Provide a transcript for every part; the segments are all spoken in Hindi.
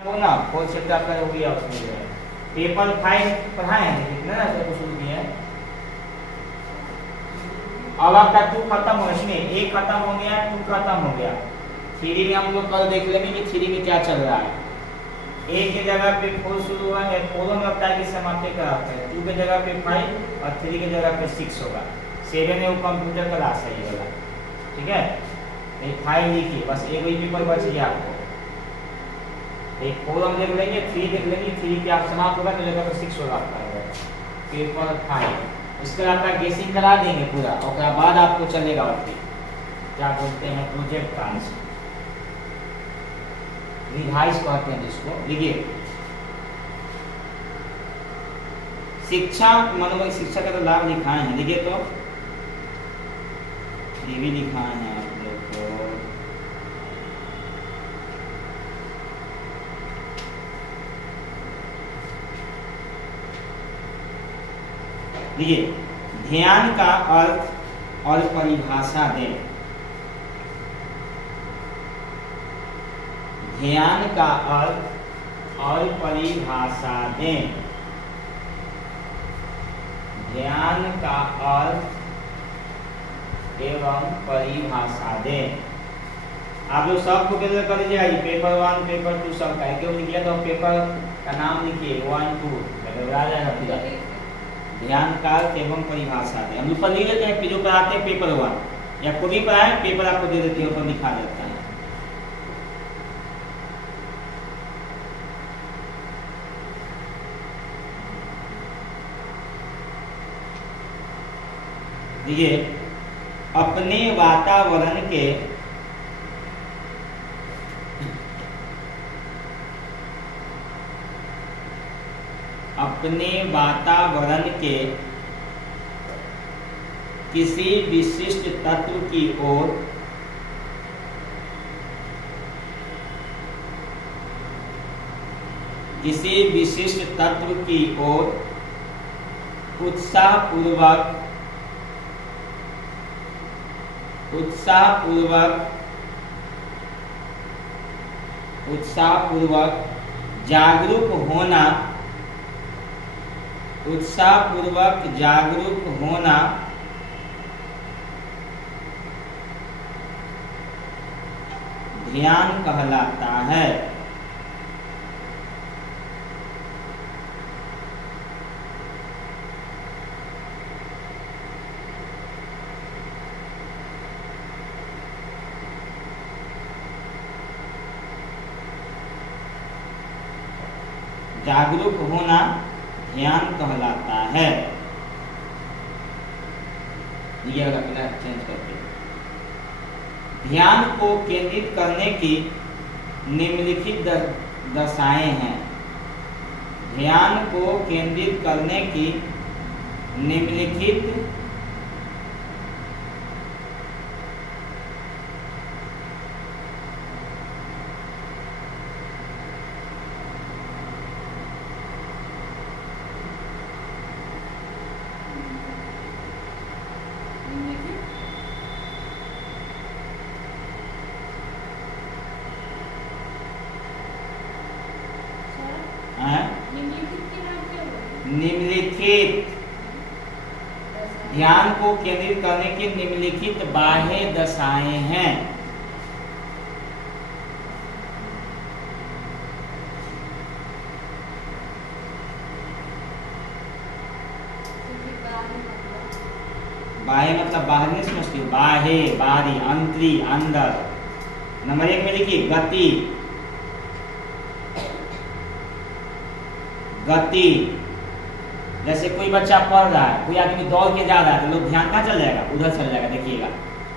वो ना फोर्थ चैप्टर आपका हो गया उसमें जो है पेपर 5 पढ़ाए हैं कितना ना तो शुरू किए हैं। अब आपका 2 खत्म हो इसमें 1 खत्म हो गया 2 खत्म हो गया। 3 में हम लोग कल देख लेंगे कि 3 में क्या चल रहा है। 1 की जगह पे 4 शुरू हुआ है 4 में लगता है कि समाप्ति कराते हैं 2 की जगह पे 5 और 3 की जगह पे 6 होगा। 7 में वो कंप्यूटर क्लास है ये वाला ठीक है। ये 5 लिखिए बस एक ही पेपर बच गया आपको। एक 4 हम देख लेंगे 3 देख लेंगे 3 के आप समाप्त होगा तो जगह पे 6 होगा आपका पेपर 5। उसके बाद आपका गेसिंग करा देंगे पूरा और उसके बाद आपको चलेगा और क्या बोलते हैं प्रोजेक्ट का रिवाइज कहते हैं जिसको। देखिए शिक्षा मनोवैज्ञानिक शिक्षा का तो लाभ लिखाए हैं। देखिए तो ये भी लिखाए हैं आप लोग को। देखिए ध्यान का अर्थ और परिभाषा दें। ध्यान का अर्थ और परिभाषा दें। ध्यान का अर्थ एवं परिभाषा दें। आप लोग सबको क्लियर कर दीजिएगा। ये पेपर 1 पेपर 2 सब का क्यों लिख लिया तो पेपर का नाम लिखिए 1 2 आ जाएगा पूरा। ध्यान का अर्थ एवं परिभाषा दें। हम ऊपर लिख लेते हैं जो पढ़ाते हैं पेपर 1 या कोई भी पढ़ाए पेपर आपको दे देते हैं ऊपर लिखा जाता है। देखिए अपने वातावरण के किसी विशिष्ट तत्व की ओर उत्साहपूर्वक जागरूक होना ध्यान कहलाता है। जागरूक होना ध्यान कहलाता है। ये वाला चेंज करके ध्यान को केंद्रित करने की निम्नलिखित दशाएं हैं। ध्यान को केंद्रित करने की निम्नलिखित ध्यान को केंद्रित करने की निम्नलिखित बाह्य दशाएं हैं। बाह्य मतलब बाहर नहीं समझती हो। बाह्य बाहरी अंतरी अंदर। नंबर 1 में लिखिए गति। जैसे कोई बच्चा पढ़ रहा है कोई आदमी दौड़ के जा रहा है तो लोग ध्यान कहाँ चल जाएगा उधर चल जाएगा। देखिएगा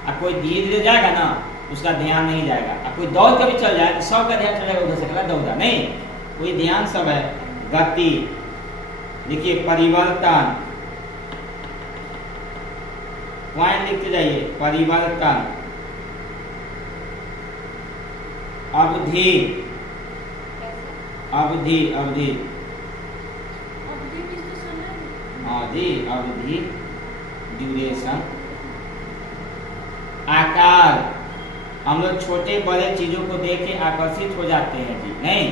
अब कोई धीरे धीरे जाएगा ना उसका ध्यान नहीं जाएगा। अब कोई दौड़ के भी चल जाए तो सबका ध्यान चल जाएगा उधर से दौड़ा नहीं कोई ध्यान सब है। गति देखिए परिवर्तन पॉइंट लिखते जाइए परिवर्तन। अवधि अवधि अवधि अवधि ड्यूरेशन। आकार हम लोग छोटे बड़े चीजों को देख के आकर्षित हो जाते हैं जी नहीं।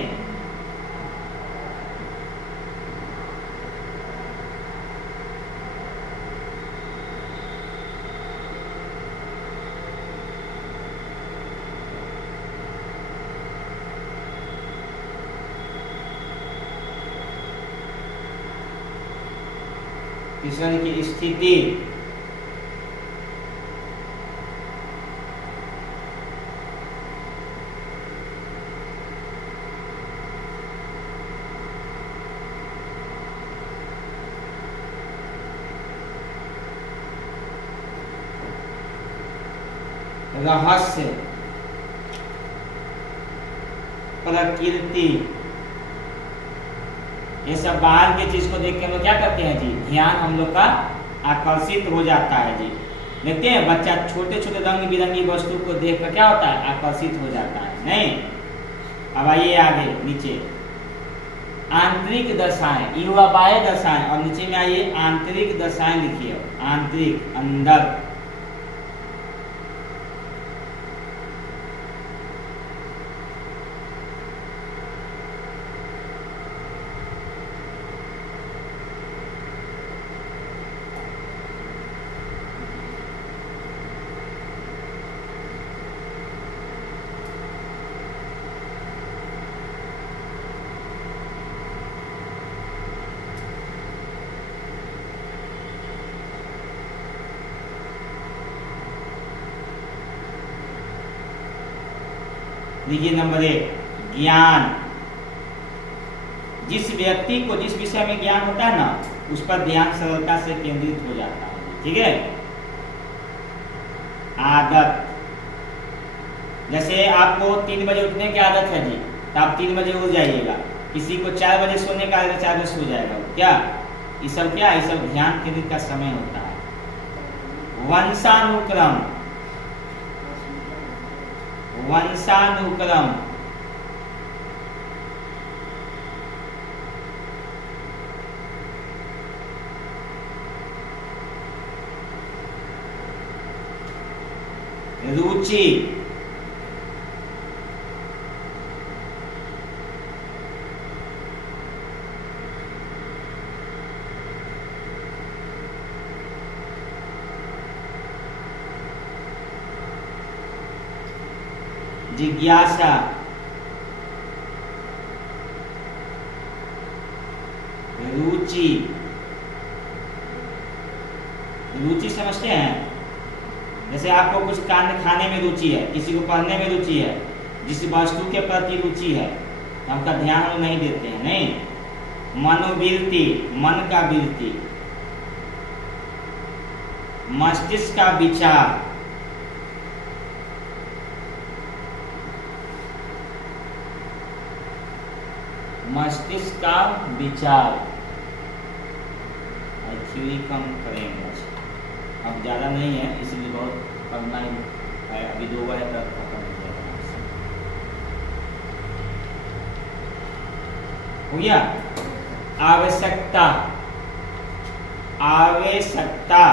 तीसरा देखिए स्थिति, रहस्य, प्रकृति, ये सब बाहर की चीज को देख के हम लोग क्या करते हैं जी, ध्यान हम लोग का आकर्षित हो जाता है जी। देखते हैं बच्चा छोटे छोटे रंग बिरंगी वस्तु को देख कर क्या होता है, आकर्षित हो जाता है, नहीं। अब आइए आगे नीचे, आंतरिक दशाएं, ये हुआ बाह्य दशाएं, और नीचे में आइए आंतरिक दशाएं लिखिए, आंतरिक, अंदर। लीजिए नंबर 1, ज्ञान। जिस व्यक्ति को जिस विषय में ज्ञान होता है ना, उस पर ध्यान सरलता से केंद्रित हो जाता है, ठीक है। आदत, जैसे आपको 3 बजे उठने की आदत है जी, तो आप 3 बजे उठ जाइएगा। किसी को 4 बजे सोने का आदत, 4 बजे सो जाएगा, क्या ये सब, क्या ये सब ध्यान केंद्रित का समय होता है। वंशानुक्रम, वंशानुक्रम, रुचि, जिज्ञासा, रुचि। रुचि समझते हैं, जैसे आपको कुछ खाने में रुचि है, किसी को पढ़ने में रुचि है, जिस वस्तु के प्रति रुचि है, हम का ध्यान हम नहीं देते हैं, नहीं। मनोवृत्ति, मन का वृत्ति, मस्तिष्क का विचार, मस्तिष्क का विचार। थ्योरी कम करेंगे, अब ज़्यादा नहीं है इसलिए बहुत पढ़ना ही है, अभी 2 है तक खत्म हो जाएगा। हो गया। आवश्यकता, आवश्यकता,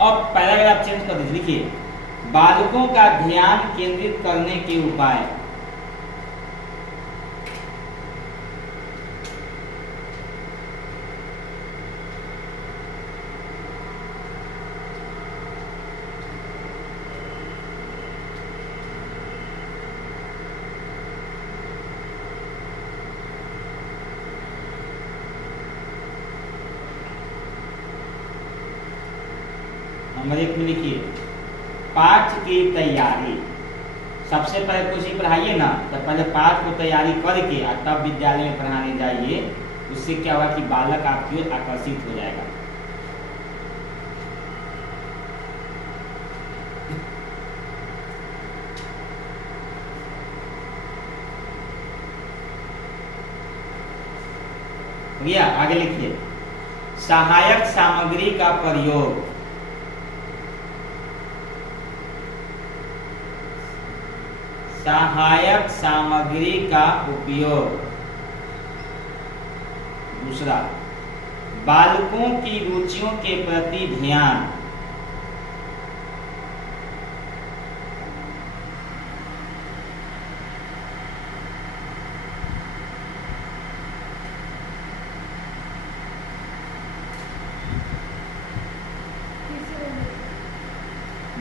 अब पैराग्राफ चेंज कर दीजिए, लिखिए बालकों का ध्यान केंद्रित करने के उपाय। नंबर 1 में लिखिए पाठ की तैयारी। सबसे पहले कुछ ही पढ़ाइए ना, तो पहले पाठ को तैयारी करके और तब विद्यालय में पढ़ाने जाइए। उससे क्या होगा कि बालक आपकी ओर आकर्षित हो जाएगा। भैया आगे लिखिए सहायक सामग्री का प्रयोग। सहायक सामग्री का उपयोग। दूसरा, बालकों की रुचियों के प्रति ध्यान।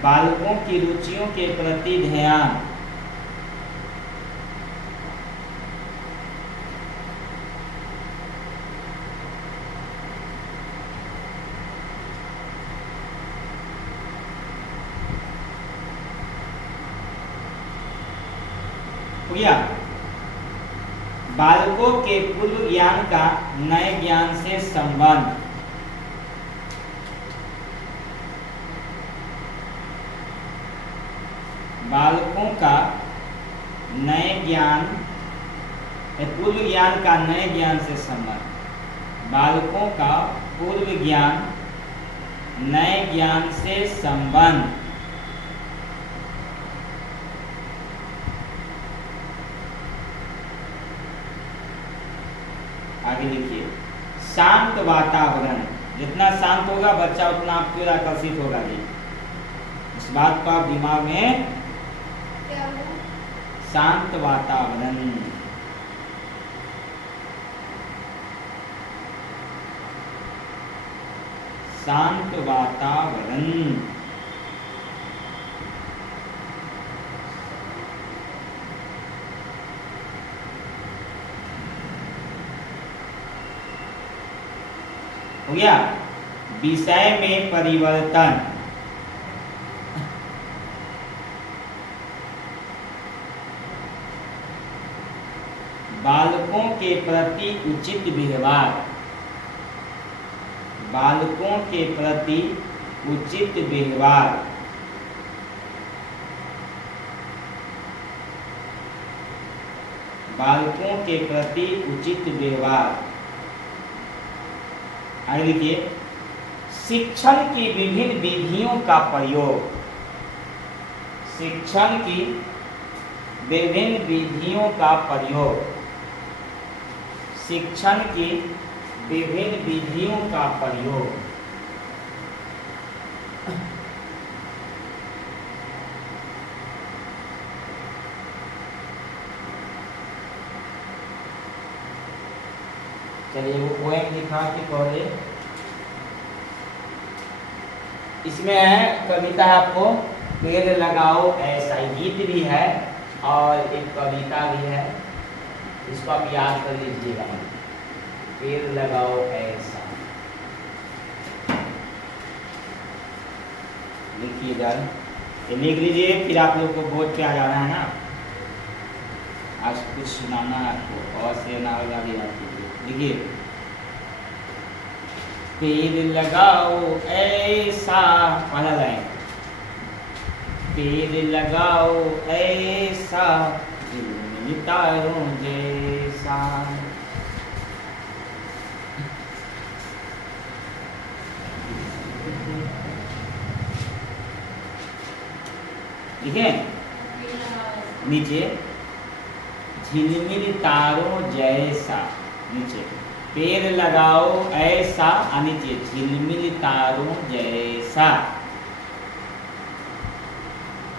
बालकों की रुचियों के प्रति ध्यान, हो गया। बालकों के पूर्व ज्ञान का नए ज्ञान से संबंध, बालकों का नए ज्ञान, पूर्व ज्ञान का नए ज्ञान से संबंध, बालकों का पूर्व ज्ञान नए ज्ञान से संबंध। आगे लिखिए, शांत वातावरण, जितना शांत होगा बच्चा उतना आपकी ओर आकर्षित होगा जी। इस बात को आप दिमाग में, शांत वातावरण, शांत वातावरण, हो गया। विषय में परिवर्तन, बालकों के प्रति उचित व्यवहार, बालकों के प्रति उचित व्यवहार, बालकों के प्रति उचित व्यवहार। आगे लिखिए, शिक्षण की विभिन्न विधियों का प्रयोग, शिक्षण की विभिन्न विधियों का प्रयोग, शिक्षण की विभिन्न विधियों का प्रयोग। चलिए वो पोएम लिखा कि पहले, इसमें है कविता, आपको पेड़ लगाओ ऐसा गीत भी है और एक कविता भी है, इसको आप याद कर लीजिएगा। पेड़ लगाओ ऐसा लिखिएगा, लिख लीजिए, फिर आप लोग को बोर्ड पे आ जाना है ना। आज कुछ सुनाना है आपको और से ना होगा भी आप लिखिए। पेड़ लगाओ ऐसा, पहला लाइन, पेड़ लगाओ ऐसा तारों जैसा, ठीक है। नीचे झिलमिल तारों जैसा, नीचे पेड़ लगाओ ऐसा, नीचे झिलमिल तारों जैसा,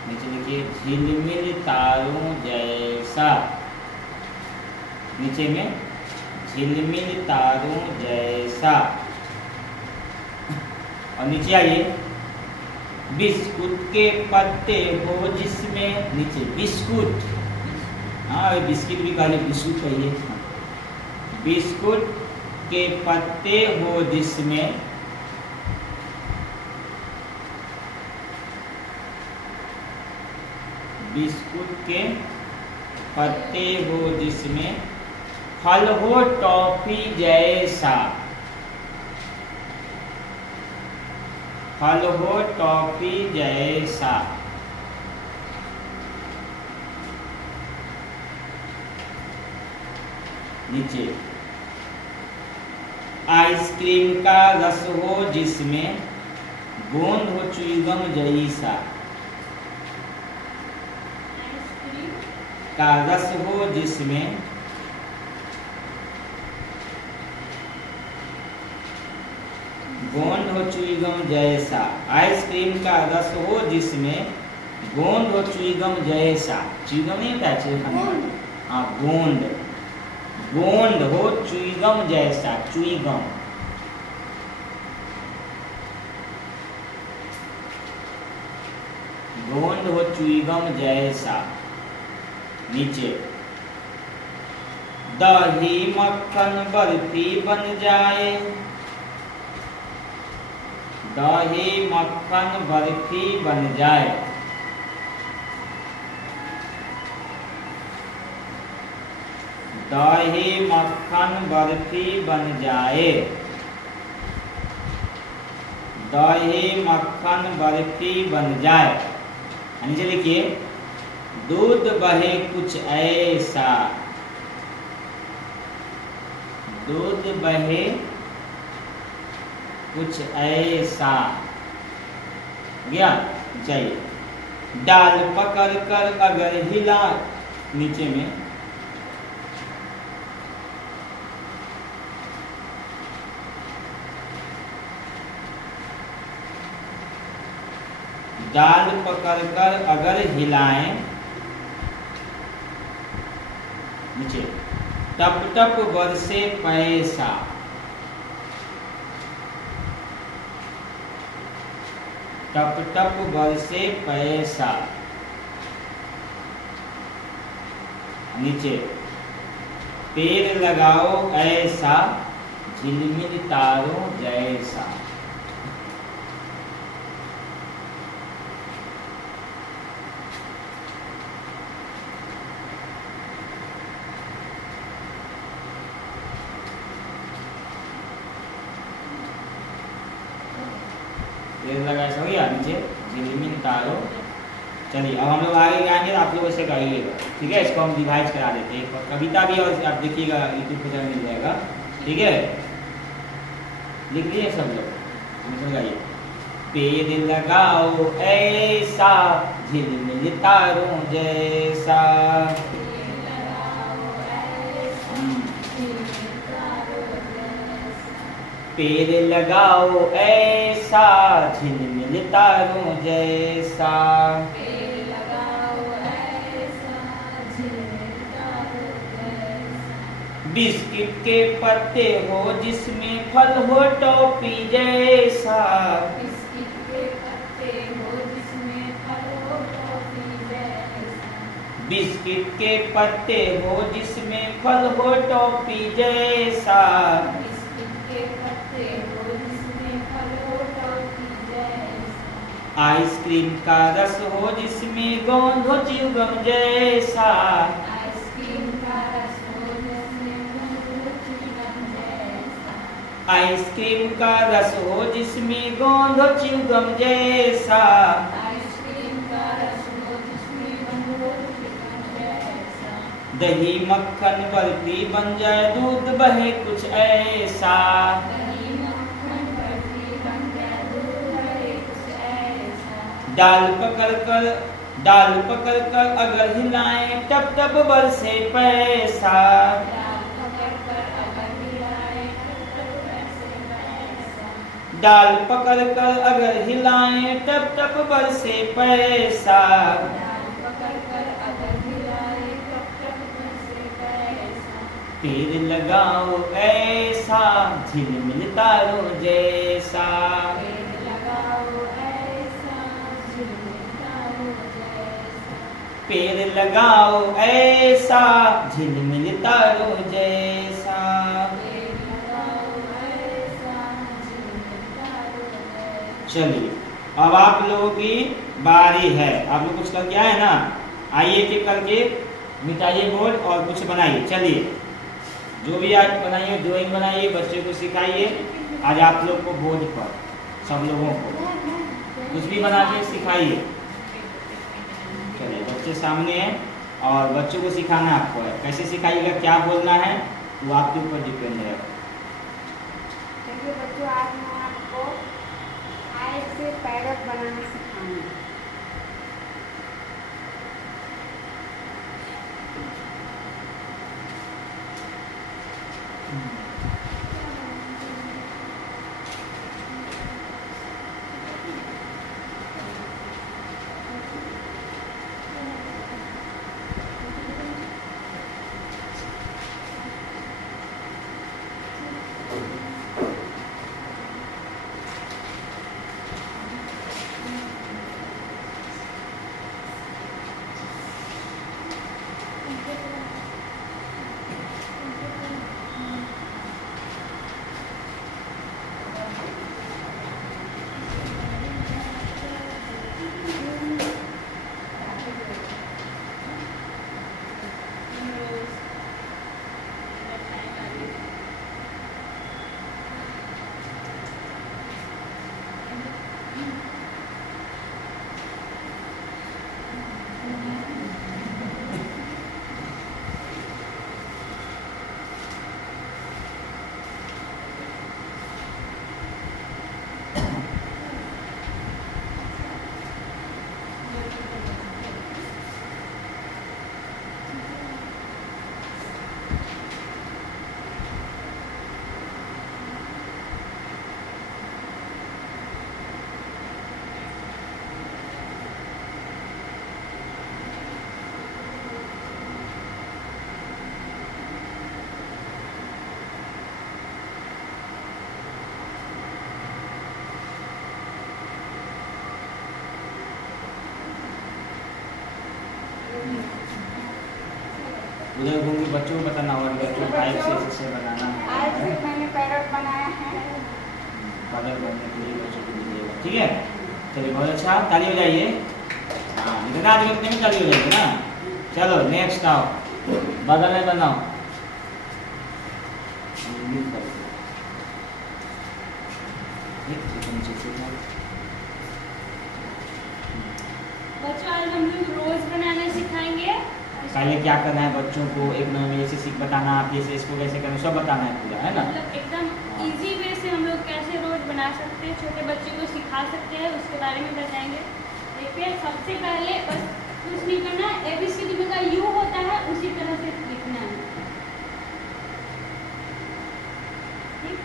नीचे लिखिए झिलमिल तारों जैसा, नीचे में झिलमिल तारों जैसा। और नीचे आइए, बिस्कुट के पत्ते हो जिसमें, नीचे बिस्कुट, हाँ बिस्किट भी कहा, बिस्कुट कहिए, बिस्कुट के पत्ते हो जिसमें, बिस्कुट के पत्ते हो जिसमें, फल हो टॉफी जैसा, फल हो टॉफी जैसा। नीचे आइसक्रीम का रस हो जिसमें, गोंद हो च्युइंगम जैसा, का रस हो जिसमें, गोंद हो च्युइंगम जैसा। आइसक्रीम का रस हो जिसमें, गोंद हो च्युइंगम जैसा, च्युइंगम नहीं होता है, हाँ गोंद, गोंद हो च्युइंगम जैसा, च्युइंगम। गोंद हो च्युइंगम जैसा। नीचे दही मक्खन बर्फी बन जाए, दही मक्खन बर्फी बन जाए। दही मक्खन बर्फी बन जाए, दही मक्खन बर्फी बन जाए। नीचे लिखिए दूध बहे कुछ ऐसा, दूध बहे कुछ ऐसा। गया चाहिए। डाल पकड़ कर अगर हिला, नीचे में डाल पकड़कर अगर हिलाएं, नीचे टप टप बरसे पैसा, टप टप बरसे पैसा। नीचे पेड़ लगाओ ऐसा, झिलमिल तारों जैसा। पेड़ लगा ऐसा हो गया। नीचे झिलमिल तारों। चलिए अब हम लोग आगे आएंगे तो आप लोग ऐसे करिएगा, ठीक है। इसको हम रिवाइज करा देते हैं। कविता भी और आप देखिएगा यूट्यूब पर मिल जाएगा, ठीक है। लिख लीजिए सब लोग, समझाइए। पेड़ लगाओ ऐसा, झिलमिल तारों जैसा। पेड़ लगाओ ऐसा, झिलमिल तारों जैसा। बिस्किट के पत्ते हो जिसमें फल हो टॉफी जैसा, बिस्किट के पत्ते हो जिसमें फल हो टॉफी जैसा। बिस्किट के पत्ते हो जिसमें फल हो टॉफी जैसा, बिस्किट के पत्ते हो जिसमें फल हो टॉफी जैसा। आइसक्रीम का रस हो जिसमें गोंद हो च्युइंगम जैसा, आइसक्रीम का रस हो जिसमें गोंद हो च्युइंगम जैसा। आइसक्रीम का रस हो जिसमें गोंद हो च्युइंगम जैसा, आइसक्रीम का रस हो जिसमें गोंद हो च्युइंगम जैसा। दही मक्खन बर्फी बन जाए, दूध बहे कुछ ऐसा, दही मक्खन बर्फी बन जाए, दूध बहे कुछ ऐसा। डाल पकड़ कर अगर हिलाएं, टप टप बरसे पैसा, डाल पकड़ कर अगर हिलाएं, टप टप बरसे पैसा। डाल पकड़ कर अगर हिलाएं, टप टप बरसे पैसा, डाल पकड़ कर अगर हिलाएं, टप टप बरसे पैसा। पेड़ लगाओ ऐसा, झिलमिल तारों जैसा, पेड़ लगाओ ऐसा, झिलमिल तारों जैसा। पेड़ लगाओ ऐसा, झिलमिल तारों जैसा, पेड़ लगाओ ऐसा, झिलमिल तारों जैसा। चलिए अब आप लोगों की बारी है। आप लोग कुछ करके आए ना, आइए कि करके मिटाइए बोर्ड और कुछ बनाइए। चलिए जो भी आज बनाइए, ड्राइंग बनाइए, बच्चों को सिखाइए। आज आप लोग को बोर्ड पर सब लोगों को कुछ भी बना के सिखाइए। चलिए बच्चे सामने हैं और बच्चों को सिखाना आपको है। कैसे सिखाइएगा, क्या बोलना है, वो आपके ऊपर डिपेंड है। देखिए बच्चों, आज मैं आपको आय से पैरट बनाना सिखाऊंगी। बच्चों को बताना होगा बच्चों 5 से बनाना आज है। मैंने पैरट बनाया है। कलर बनने के लिए बच्चों को दीजिएगा, ठीक है। चलिए बहुत अच्छा, ताली हो जाइए। हाँ इतना आज में ताली हो जाएगी ना। चलो नेक्स्ट आओ, बगल में बनाओ। बच्चों आज हम लोग रोज बनाना सिखाएंगे। पहले क्या करना है बच्चों को, एक नंबर जैसे सीख बताना, आप जैसे इसको कैसे करना सब बताना है पूरा, है ना। मतलब एकदम इजी वे से हम लोग कैसे रोज बना सकते हैं, छोटे बच्चे को सिखा सकते हैं, उसके बारे में बताएंगे। देखिए सबसे पहले बस कुछ नहीं करना, ABCD में का U होता है उसी तरह से लिखना है, ठीक।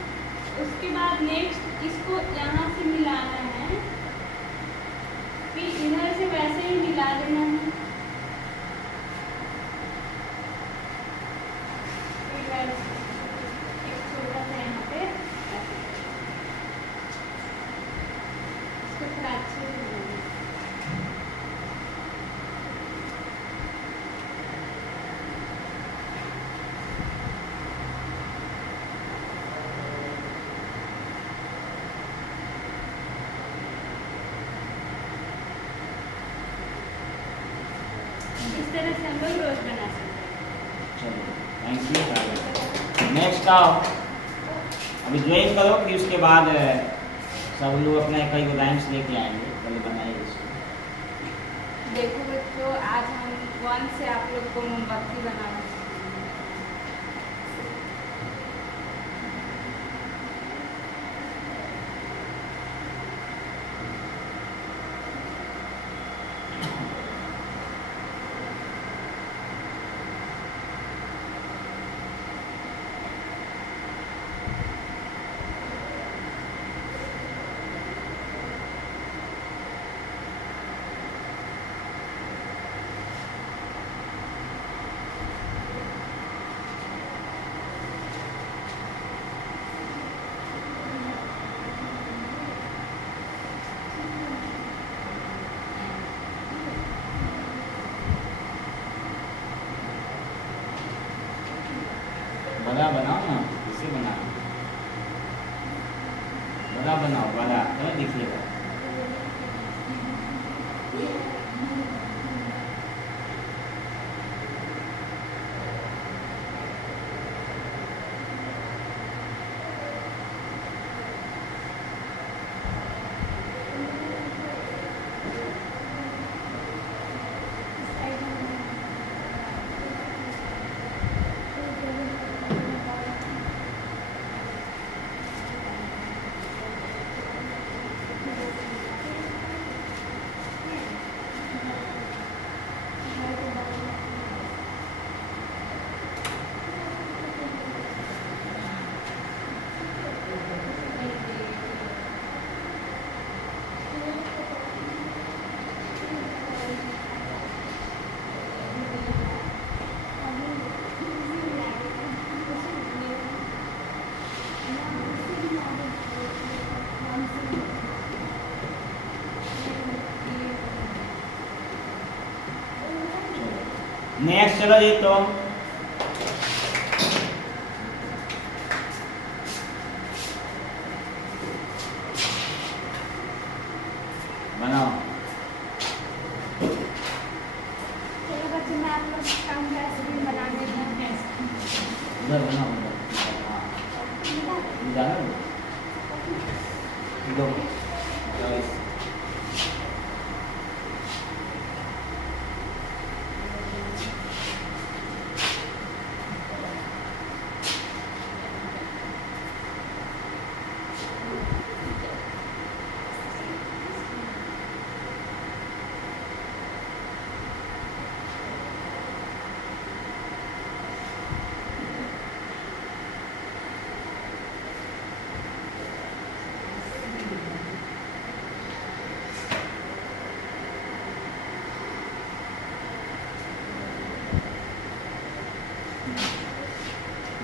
उसके बाद नेक्स्ट इसको यहाँ से मिलाना है, फिर इधर से वैसे ही मिला देना है, फिर वैसे एक छोटा सा यहाँ पे इसको थोड़ा अच्छे से बनाना है। इस तरह से हम लोग रोज बना सकते हैं। चलो थैंक यू। नेक्स्ट आओ, अभी ज्वाइन करो, फिर उसके बाद सब लोग अपने कई राइम्स लेके आएंगे, पहले बनाइए इसको। देखो बच्चों आज हम 1 से आप लोग को मोमबत्ती बनाना सीखेंगे। बड़ा बनाओ ना, इसे बनाओ, बड़ा बनाओ, बड़ा तो दिखिएगा। नेक्स्ट चलो जी, तो बनाओ। चलो बच्चे मैं आप लोग काम का आइसक्रीम बनाने दूँ। उधर बनाओ, उधर। हाँ जाना दो चॉइस।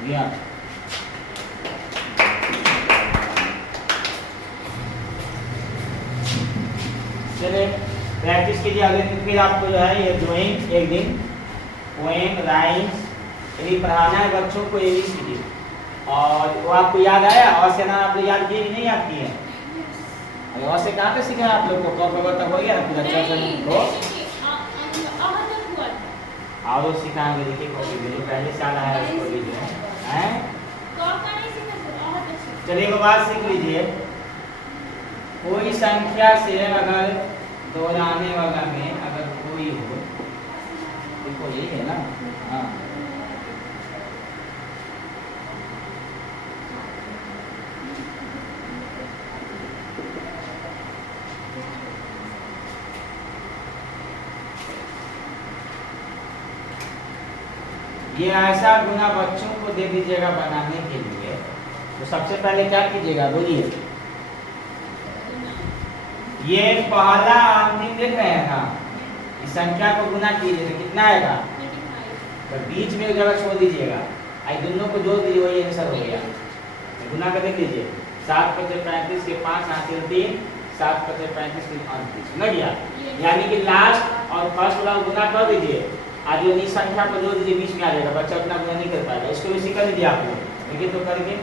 गया। चलिए प्रैक्टिस कीजिए, अगले दिन फिर आपको जो है ये ड्राइंग एक दिन पोएम राइम्स यदि पढ़ाना है बच्चों को ABCD और वो आपको याद आया, और से ना आप लोग याद किए कि नहीं याद किए? अरे और से कहाँ पे सीखा आप लोग को? क तक हो गया ना पूरा चर्चा और सिखाएंगे। देखिए कॉपी में पहले साल आया उसको भी हैं। चलिए एक बात सीख लीजिए, कोई संख्या से अगर दोहराने वाला में अगर कोई हो, देखो यही है ना, हाँ ये ऐसा गुना बच्चों को दे दीजिएगा बनाने के लिए। तो सबसे पहले क्या कीजिएगा बोलिए, ये पहला अंतिम देख रहे हैं ना, इस संख्या को गुना कीजिए तो कितना आएगा? तो बीच में एक जगह छोड़ दीजिएगा, आई दोनों को जोड़ दीजिए, वही आंसर हो गया। तो गुना का देख लीजिए, 7 × 35 के 5 हासिल 3, 7 × 35 के 38 समझ गया। यानी कि लास्ट और फर्स्ट वाला गुना कर दीजिए, आज इस संख्या को जोड़ दीजिए, बीच में आ जाएगा, बच्चा उतना गुना नहीं कर पाएगा। इसको भी सीख लीजिए आप लोग, देखिए तो करके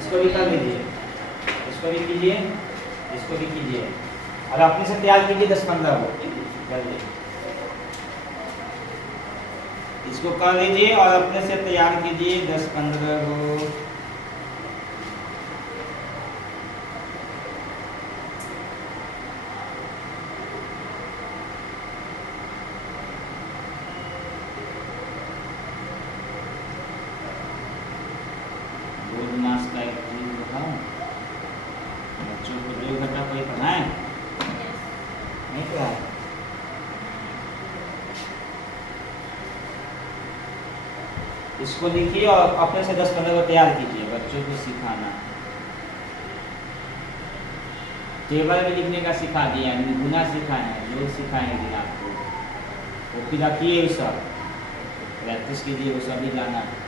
इसको भी कर लीजिए, इसको भी कीजिए, इसको भी कीजिए और अपने से तैयार कीजिए 10-15 को कर लीजिए, इसको कर लीजिए और अपने से तैयार कीजिए 10-15 को। बच्चों को 2 घंटा कोई पढ़ाए नहीं पढ़ाए? इसको लिखिए और अपने से 10-15 को तैयार कीजिए, बच्चों को सिखाना। टेबल में लिखने का सिखा दिया, गुना सिखाए हैं, लोग सिखाएंगे आपको, वो फिर रखिए, वो सब प्रैक्टिस कीजिए, वो सब भी जाना है।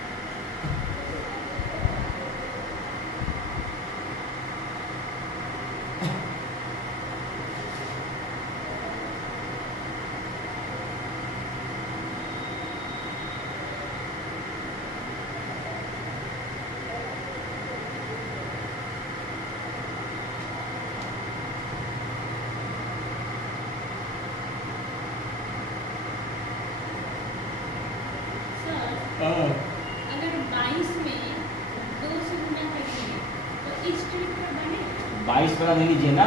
अगर 22 में 2 से गुना करेंगे तो इस ट्रिक पर बनेगा? 22 वाला नहीं लीजिए ना,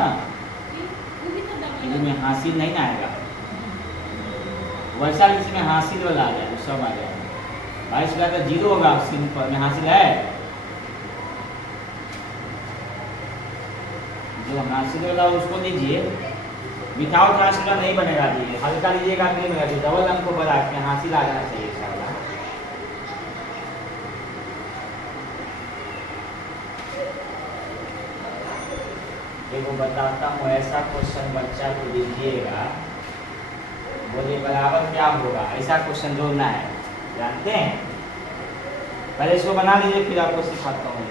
वो भी तो डबल इसमें हासिल नहीं ना आएगा, वैसा इसमें हासिल वाला आ जाएगा, सब आ जाएगा। 22 वाला तो 0 होगा, सिंपल में हासिल है, जो हासिल वाला उसको लीजिए, विदाउट हासिल का नहीं बनेगा जी, हल्का लीजिएगा नहीं बनेगा, डबल अंक को बढ़ा के हासिल आ जाना चाहिए इसका वाला। देखो बताता हूँ, ऐसा क्वेश्चन बच्चा को दीजिएगा, बोलिए बराबर क्या होगा, ऐसा क्वेश्चन जोड़ना है, जानते हैं? पहले इसको बना लीजिए फिर आपको सिखाता हूँ।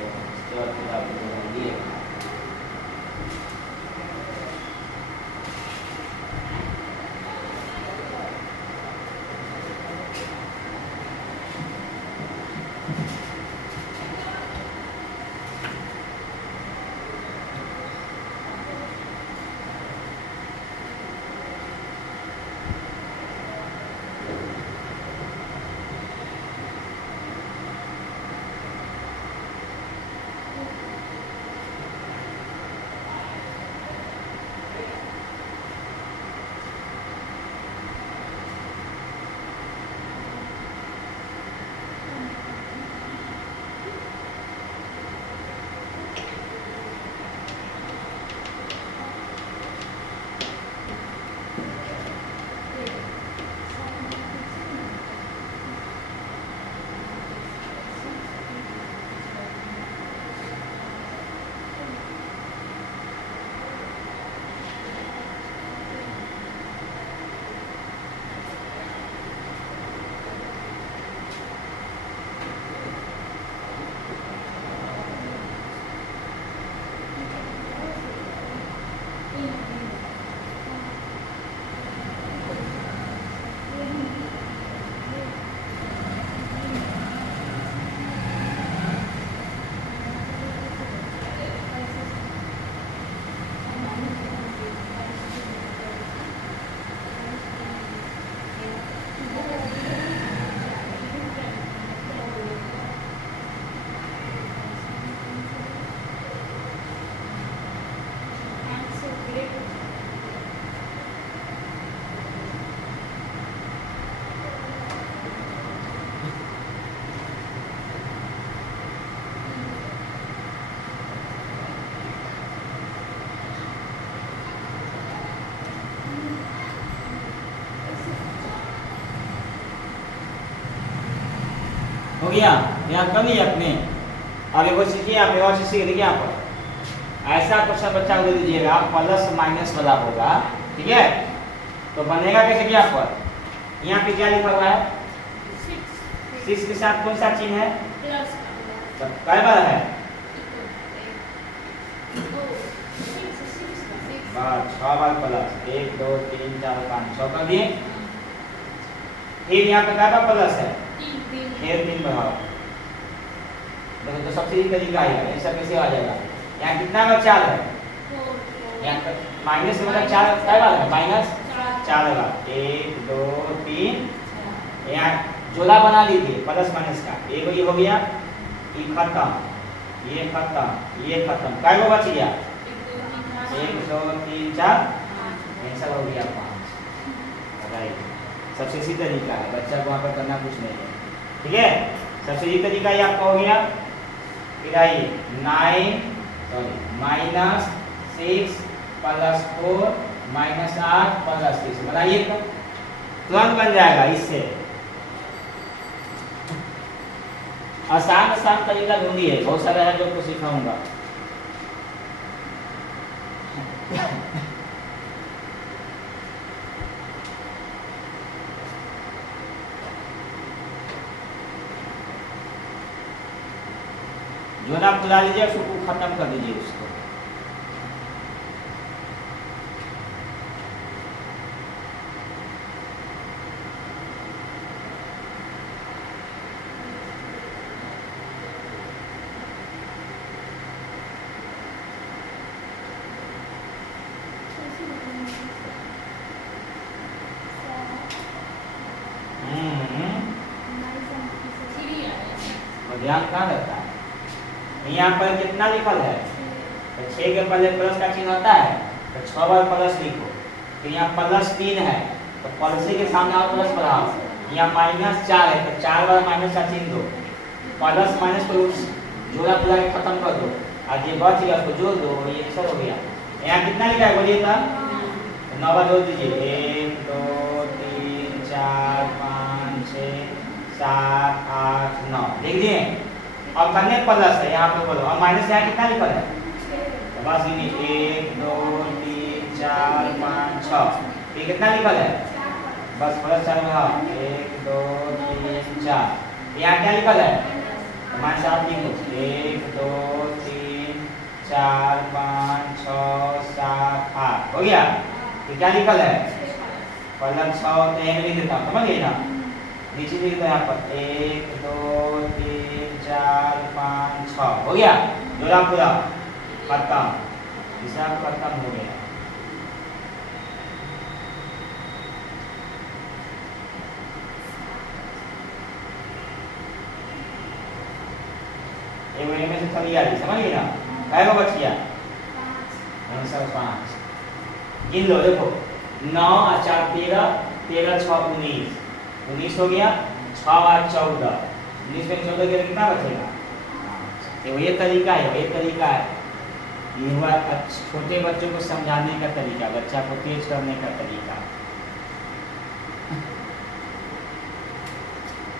हो गया, यहाँ कर लिया आपने। अब एक और सीखिए, आप एक और चीज सीख देखिए यहाँ पर ऐसा क्वेश्चन बच्चा को दे दीजिएगा प्लस माइनस वाला होगा, ठीक है। तो बनेगा कैसे, यहाँ पर यहाँ पे क्या लिखा हुआ है, 6 के साथ कौन सा चिन्ह है, तो कै बार है, बस 6 बार प्लस, 1 2 3 4 5 6 कर दिए। फिर यहाँ पे क्या प्लस है, फिर 3 बढ़ाओ। देखो तो सबसे ही तरीका आएगा, ऐसा कैसे आ जाएगा। यहाँ कितना का 4 है, यहाँ पर माइनस मतलब 4 क्या बार है, माइनस 4 बार, 1 2 3। यहाँ जोड़ा बना लीजिए प्लस माइनस का, एक ये हो गया, ये खत्म, ये खत्म, ये खत्म, काय को बच गया, 1 2 3 4, आंसर हो गया 5। राइट, सबसे इसी तरीका है, बच्चा को वहाँ पर करना कुछ नहीं है, ठीक है। सबसे इसी तरीका ये आपका हो गया। फिर आइए 9 -6 प्लस 4 -8 प्लस 6 बनाइए, तो तुरंत बन जाएगा इससे। आसान आसान तरीका ढूंढिए, बहुत सारा है जो आपको सिखाऊंगा। जो ना आप खुला लीजिए, उसको खत्म कर दीजिए उसको। ध्यान कहाँ रहता है, यहाँ पर कितना लिखल है, तो 6 के पहले प्लस का चिन्ह होता है, तो 6 बार प्लस लिखो। तो यहाँ प्लस 3 है, तो प्लस के सामने और प्लस बढ़ाओ। यहाँ -4 है, तो 4 बार माइनस का चिन्ह दो, प्लस माइनस को जोड़ा बुला के खत्म कर दो, आज ये बच गया उसको जोड़ दो, ये आंसर हो गया। यहाँ कितना लिखा है बोलिए था, 9 बार जोड़ दीजिए, 1 2 3 4 5 6 7 8 9, देखिए। अब करने प्लस है यहाँ पे बोलो, और माइनस यहाँ कितना लिखा है, तो बस गिनिए 1 2 3 4 5 6, ये कितना लिखा है, बस प्लस 4 में, हाँ 1 2 3 4। यहाँ क्या लिखा है, तो माइनस आप लिखो 1 2 3 4 5 6 7 8, हो गया। तो क्या लिखा है, प्लस 6 तो यहाँ लिख देता हूँ, समझ गए ना, नीचे लिख दो यहाँ पर 1 2 3 4 5 6, हो गया। जोड़ा पूरा खत्म, हिसाब खत्म हो गया। ये महीने में से चली आ रही, समझ गए ना, काय को बच गया, आंसर 5। गिन लो, देखो 9 और 4 13, 13 6 19, 19 हो गया, 6 और 14, 19 में 14 के कितना बचेगा। तो ये तरीका है, ये तरीका है, ये हुआ छोटे बच्चों को समझाने का तरीका, बच्चा को तेज करने का तरीका।